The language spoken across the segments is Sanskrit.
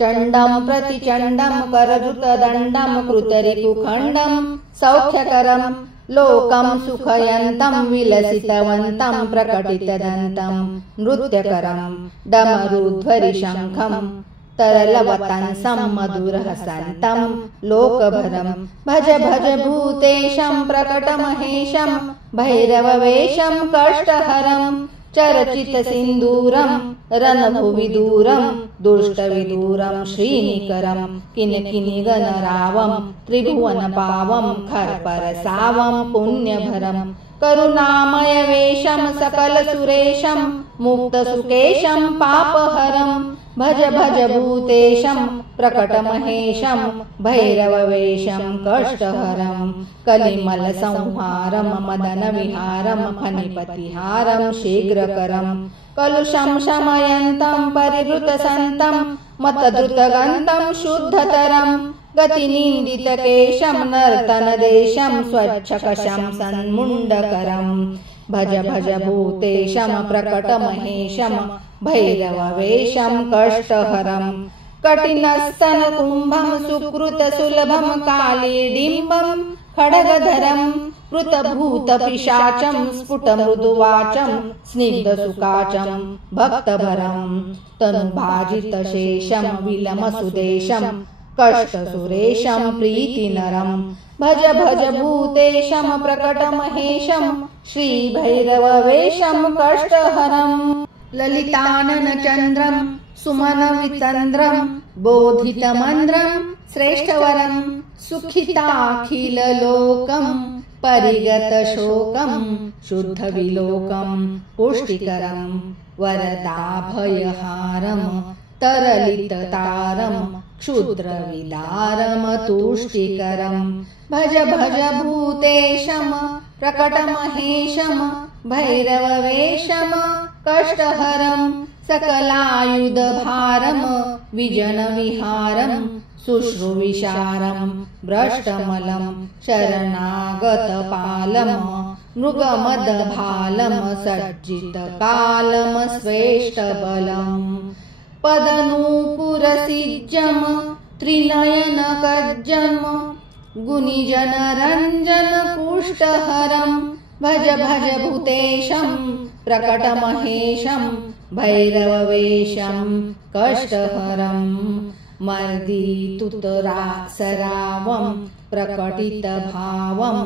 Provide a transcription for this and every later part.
चण्डं प्रतिचण्डं करधृतदण्डं कृतरिपुखण्डं सौख्यकरं लोकं सुखयन्तं विलसितवन्तं प्रकटितदन्तं नृत्यकरं डमरुध्वरिशङ्खं तरलवतंसं मधुरहसन्तं लोकभरं भज भज भूतेशं प्रकटमहेशं भैरववेशं कष्टहरं चरचितसिन्दूरं रणभुविदूरं दुष्टविदूरं श्रीनिकरं किनकिनिगणरावं त्रिभुवनपावं खर्परसावं पुण्यभरं करुणामयवेशं सकलसुरेशं मुक्तसुकेशं पापहरं भज भज भूतेशं प्रकटमहेशं भैरववेशं कष्टहरं कलिमलसंहारं मदनविहारं फणिपतिहारं शीघ्रकरं कलुषं शमयन्तं परिहृतसन्तं मतधृतगन्तं शुद्धतरं गतिनिन्दितकेशं नर्तनदेशं स्वच्छकशं सन्मुण्डकरं भज भज भूतेशं प्रकटमहेशं भैरववेशं कष्टहरं कठिनस्तनकुम्भं सुकृतसुलभं कालीडिम्बं खड्गधरं कृतभूतपिशाचं स्फुटमृदुवाचं स्निग्धसुकाचं भक्तभरं तनुभाजितशेषं विलमसुदेशं कष्टसुरेशं प्रीतिनरं भज भज भूतेशं प्रकटमहेशं श्रीभैरववेशं कष्टहरं ललिताननचन्द्रं सुमनवितन्द्रं बोधितमन्द्रं श्रेष्ठवरं सुखिताखिललोकं परिगतशोकं शुद्धविलोकं पुष्टिकरं वरदाभयहारं तरलिततारं क्षुद्रविदारमतुष्टिकरं भज भज भूतेशं प्रकटमहेशं भैरववेशं कष्टहरं सकलायुधभारं विजनविहारं शुश्रूविशारं भ्रष्टमलं शरणागतपालं मृगमदभालं सज्जितकालं श्रेष्ठबलं पदनूपुरसिज्जं त्रिनयनकज्जं गुणिजनरञ्जनपुष्टहरं भज भज भूतेशं प्रकटमहेशं भैरववेशं कष्टहरं मर्दितुतरासरावं प्रकटितभावं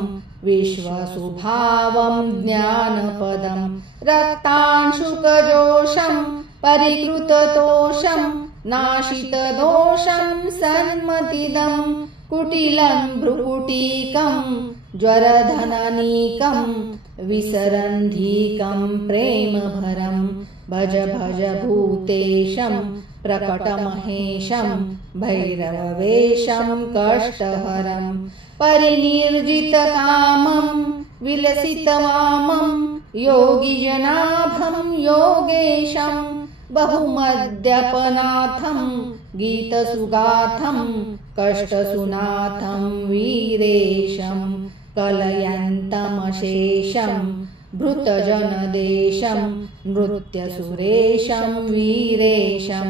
विश्वसुभावं ज्ञानपदं रक्तांशुकजोषं परिकृततोषं नाशितदोषं सन्मतिदं कुटिलं भ्रुकुटीकं ज्वरधननीकं विसरन्धीकं प्रेमभरं भज भज भूतेशं प्रकटमहेशं भैरववेशं कष्टहरं परिनिर्जितकामं विलसितवामं योगिजनाभं योगेशं बहुमद्यपनाथं गीतसुगाथं कष्टसुनाथं वीरेशं कलयन्तमशेषं भृतजनदेशं नृत्यसुरेशं वीरेशं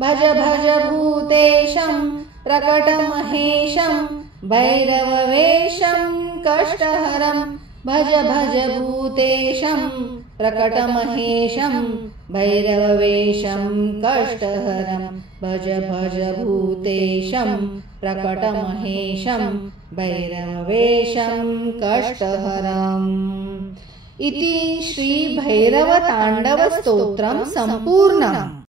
भज भज भूतेशं प्रकटमहेशं भैरववेशं कष्टहरं भज भज भूतेशं प्रकटमहेशं भैरववेशं कष्टहरं भज भज भूतेशं प्रकटमहेशं भैरववेशं कष्टहरम् इति श्रीभैरवताण्डवस्तोत्रं सम्पूर्णम्।